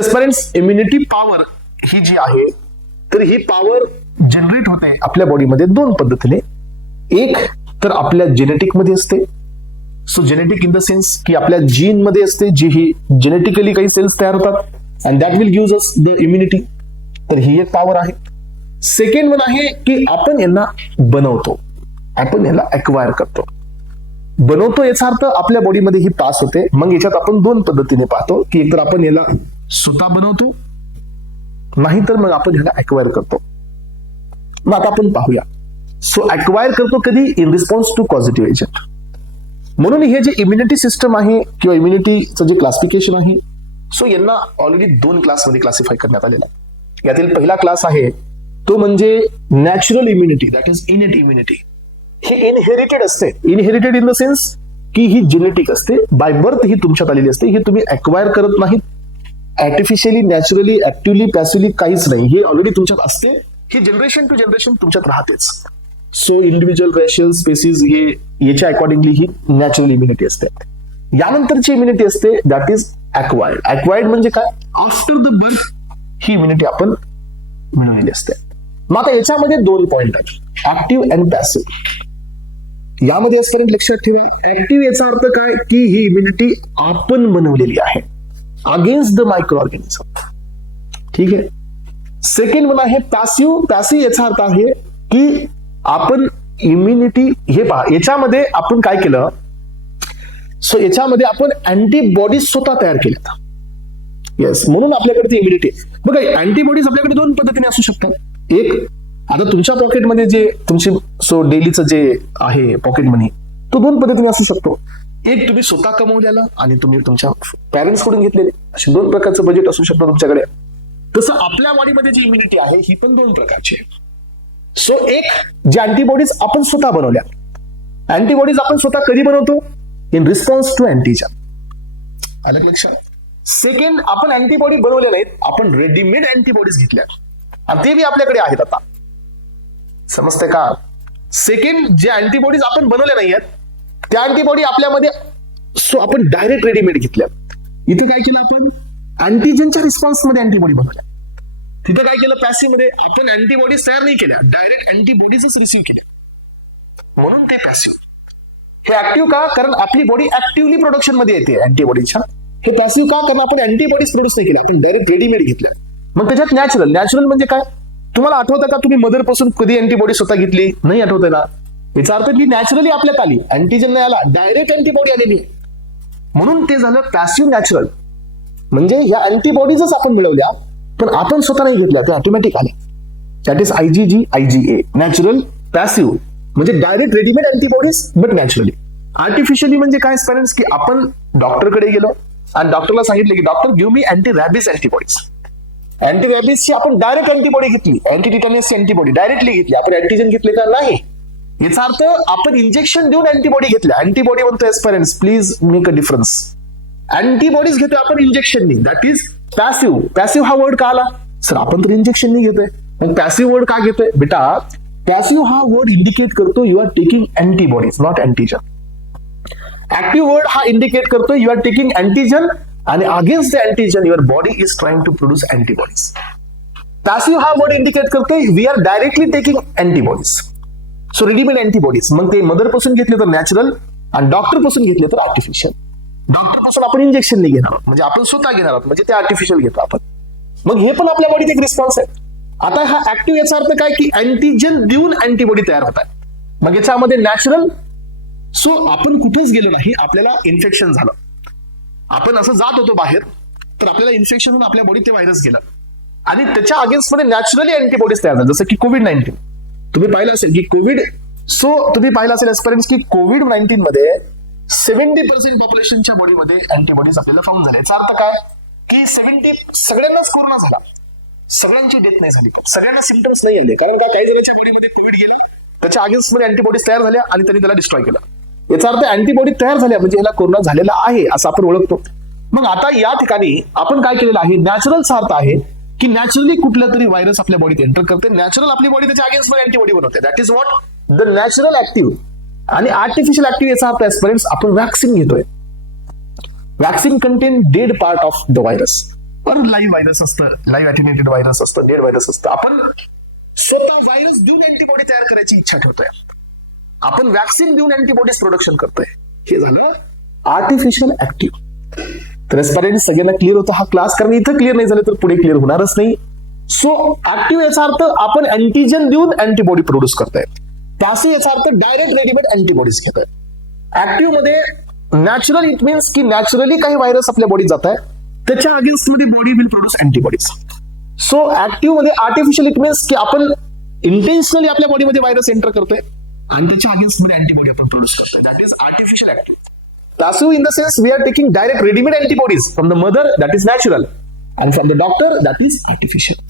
एस्पिरंट्स immunity power ही जी आहे तर ही power generate होते आपल्या बॉडीमध्ये दोन पद्धतीने. एक तर आपल्या जेनेटिक मध्ये असते. So genetic in the sense की आपल्या जीन मध्ये असते, जी ही जेनेटिकली काही सेल्स तयार होतात and that will give us the immunity. तर ही एक पॉवर आहे. सेकंड वन आहे की आपण यांना बनवतो, आपण याला अक्वायर करतो. बनवतो याचा अर्थ आपल्या बॉडीमध्ये ही पास होते. मग याच्यात आपण दोन पद्धतीने पाहतो की एकतर आपण याला स्वतः बनवतो, नाहीतर मग आपण ह्याला अक्वायर करतो. मग आता आपण पाहूया. सो अक्वायर करतो कधी? In response to positive agent. म्हणून हे जे इम्युनिटी सिस्टम आहे किंवा इम्युनिटीचं जे क्लासिफिकेशन आहे, सो यांना ऑलरेडी दोन क्लासमध्ये क्लासिफाय करण्यात आलेलं आहे. यातील पहिला क्लास आहे तो म्हणजे natural immunity, that is इनेट immunity. हे इनहेरिटेड असते. इनहेरिटेड इन द सेन्स की ही जेनेटिक असते, बाय बर्थ ही तुमच्यात आलेली असते. हे तुम्ही अक्वायर करत नाहीत आर्टिफिशियली, नॅचरली, ऍक्टिव्हली, पॅसिव्हली काहीच नाही. हे ऑलरेडी तुमच्यात असते. ही जनरेशन टू जनरेशन तुमच्यात राहतेच. सो इंडिव्हिज्युअल रेशियल स्पेसिस हे याच्या अकॉर्डिंगली ही नॅचरल इम्युनिटी असते. यानंतरची इम्युनिटी असते दॅट इज अक्वायर्ड. अक्वायर्ड म्हणजे काय? After the birth he immunity आपण मिळवलेली असते. मग आता याच्यामध्ये दोन पॉइंट आहेत, ऍक्टिव्ह अँड पॅसिव्ह. यामध्ये आजपर्यंत लक्षात ठेवा, ऍक्टिव्ह याचा अर्थ काय की ही इम्युनिटी आपण बनवलेली आहे अगेन्स्ट द मायक्रो ऑर्गॅनिझम. ठीक आहे. सेकंड वन आहे पॅसिव्ह. पॅसिव्ह याचा अर्थ आहे की आपण इम्युनिटी, हे पहा याच्यामध्ये आपण काय केलं, सो याच्यामध्ये आपण अँटीबॉडीज स्वतः तयार केल्यात. येस, म्हणून आपल्याकडे ती इम्युनिटी. बघा अँटीबॉडीज आपल्याकडे दोन पद्धतीने असू शकतात. एक, आता तुमच्या पॉकेटमध्ये जे तुमचे सो डेलीचं जे आहे पॉकेट मनी, तो दोन पद्धतीने असू शकतो. एक तुम्ही स्वतः कमवलेला आणि तुम्ही तुमच्या पॅरेंट्स कडून घेतलेले, असे दोन प्रकारचं बजेट असू शकतं तुमच्याकडे. तसं आपल्या बॉडीमध्ये जी इम्युनिटी आहे ही पण दोन प्रकारची आहे. सो एक, जे अँटीबॉडीज आपण स्वतः बनवल्या. अँटीबॉडीज आपण स्वतः कधी बनवतो? In response to antigen. आलं लक्षात? सेकंड, आपण अँटीबॉडी बनवल्या नाहीत, आपण रेडीमेड अँटीबॉडीज घेतल्या आणि ते बी आपल्याकडे आहेत आता. समजते का? सेकंड, जे अँटीबॉडीज आपण बनवल्या नाही आहेत त्या अँटीबॉडी आपल्यामध्ये सो आपण डायरेक्ट रेडीमेड घेतल्या. इथे काय केलं आपण? अँटीजनच्या रिस्पॉन्स मध्ये अँटीबॉडी बनवल्या. तिथे काय केलं? पॅसिव्ह मध्ये आपण अँटीबॉडीज तयार नाही केल्या, डायरेक्ट अँटीबॉडीजच रिसीव्ह केल्या, म्हणून ते पॅसिव्ह. हे ऍक्टिव्ह का? कारण आपली बॉडी ऍक्टिव्हली प्रोडक्शन मध्ये येते अँटीबॉडीच्या. हे पॅसिव्ह का? कारण आपण अँटीबॉडीज प्रोड्यूस नाही केल्या, आपण डायरेक्ट रेडीमेड घेतल्या. मग त्याच्यात नॅचरल. नॅचरल म्हणजे काय? तुम्हाला आठवतं का तुम्ही मदर पासून कधी अँटीबॉडी स्वतः घेतली? नाही आठवतंय ना? याचा अर्थ की नॅचरली आपल्यात आली, अँटीजन नाही आला, डायरेक्ट अँटीबॉडी आलेली, म्हणून ते झालं पॅसिव्ह नॅचरल. म्हणजे ह्या अँटीबॉडीजच आपण मिळवल्या पण आपण स्वतः नाही घेतल्या, ते ऑटोमॅटिक आले. That is IgG, IgA. Natural, passive म्हणजे direct readymade antibodies but naturally. Artificially म्हणजे काय पेरेंट्स, की आपण डॉक्टरकडे गेलो आणि डॉक्टरला सांगितलं की doctor give me anti rabies antibodies. Anti रॅबिसची आपण डायरेक्ट अँटीबॉडी घेतली, अँटी टिटॅनसची अँटीबॉडी डायरेक्टली घेतली, आपण अँटीजन घेतले का? नाही. याचा अर्थ आपण इंजेक्शन देऊन अँटीबॉडी घेतल्या. अँटीबॉडी म्हणतो aspirants, please make a difference. Antibodies घेतोय आपण इंजेक्शननी, दॅट इज पॅसिव्ह. पॅसिव्ह हा वर्ड का आला? सर आपण तर इंजेक्शननी घेतोय, मग पॅसिव्ह वर्ड का घेतोय? बेटा पॅसिव्ह हा वर्ड इंडिकेट करतो you are taking antibodies, not antigen. Active word हा इंडिकेट करतो यू आर टेकिंग अँटीजन आणि against the antigen your body is trying to produce antibodies. Passive हा वर्ड इंडिकेट करतो we are directly taking antibodies. So readymade antibodies. मग ते mother पासून घेतले तर नॅचरल आणि डॉक्टर पासून घेतले तर आर्टिफिशियल. डॉक्टर पासून आपण इंजेक्शन नाही घेणार आहोत, म्हणजे आपण स्वतः घेणार आहोत, म्हणजे ते आर्टिफिशियल घेतो आपण. मग हे पण आपल्या बॉडीत एक रिस्पॉन्स आहे. आता हा ऍक्टिव्ह याचा अर्थ काय की अँटीजन देऊन अँटीबॉडी तयार होत आहे. मग याच्यामध्ये नॅचरल. सो आपण कुठेच गेलो नाही, आपल्याला इन्फेक्शन झालं, आपण असं जात होतो बाहेर, तर आपल्याला इन्फेक्शन होऊन आपल्या बॉडीत ते व्हायरस गेलं आणि त्याच्या अगेन्स्ट मध्ये नॅचरली अँटीबॉडीज तयार झाल्या. जसं की कोविड-19 तुम्ही पाहिलं असेल की कोविड. सो तुम्ही पाहिलं असेल एस्पिरंट्स की कोविड-19 मध्ये 70% पॉप्युलेशनच्या बॉडीमध्ये अँटीबॉडीज आपल्याला फाउंड झाले. याचा अर्थ काय की 70 सगळ्यांनाच कोरोना झाला, सगळ्यांची डेथ नाही झाली, सगळ्यांना सिम्पटम्स नाही आले. कारण काय, काही जणांच्या बॉडीमध्ये कोविड गेला, त्याच्या अगेन्स्ट मध्ये अँटीबॉडीज तयार झाल्या आणि त्यांनी त्याला डिस्ट्रॉय केलं. याचा अर्थ अँटीबॉडी तयार झाल्या म्हणजे याला कोरोना झालेला आहे असं आपण ओळखतो. मग आता या ठिकाणी आपण काय केलेलं आहे? नॅचरलचा अर्थ आहे की नॅचरली कुठला तरी व्हायरस आपल्या बॉडीत एंटर करते, नॅचरल आपली बॉडी त्याच्या अगेन्स्ट मध्ये अँटीबॉडी बनवते. That is what the natural active. आणि आर्टिफिशियल ऍक्टिव्ह याचा अर्थ एस्पिरंट्स आपण वॅक्सिन घेतोय. Vaccine content dead part of the virus. पण लाईव्ह व्हायरस असतं, लाईव्ह अटेन्युएटेड व्हायरस असतं, डेड व्हायरस असतं. आपण स्वतः व्हायरस देऊन अँटीबॉडी तयार करायची इच्छा ठेवतोय. आपण वॅक्सिन देऊन अँटीबॉडीज प्रोडक्शन करतोय. हे झालं आर्टिफिशियल ऍक्टिव्ह. तर सगळ्यांना क्लिअर होता हा क्लास, कारण इथं क्लिअर नाही झालं तर पुढे क्लिअर होणारच नाही. सो ऍक्टिव्ह याचा अर्थ आपण अँटीजन देऊन अँटीबॉडी प्रोड्यूस करताय. पॅसिव्ह याचा अर्थ डायरेक्ट रेडीमेड अँटीबॉडीज घेताय. ऍक्टिव्ह मध्ये नॅचरल इट मीन्स की नॅचरली काही व्हायरस आपल्या बॉडीत जात आहे, त्याच्या अगेन्स्ट मध्ये body will produce antibodies. So active मध्ये आर्टिफिशियल इट मीन्स की आपण इंटेन्शनली आपल्या बॉडीमध्ये व्हायरस एंटर करतोय आणि त्याच्या अगेन्स्ट मध्ये अँटीबॉडी आपण प्रोड्यूस करतोय. That is artificial active. Passive in the sense we are taking direct ready-made antibodies from the mother, that is natural, and from the doctor, that is artificial.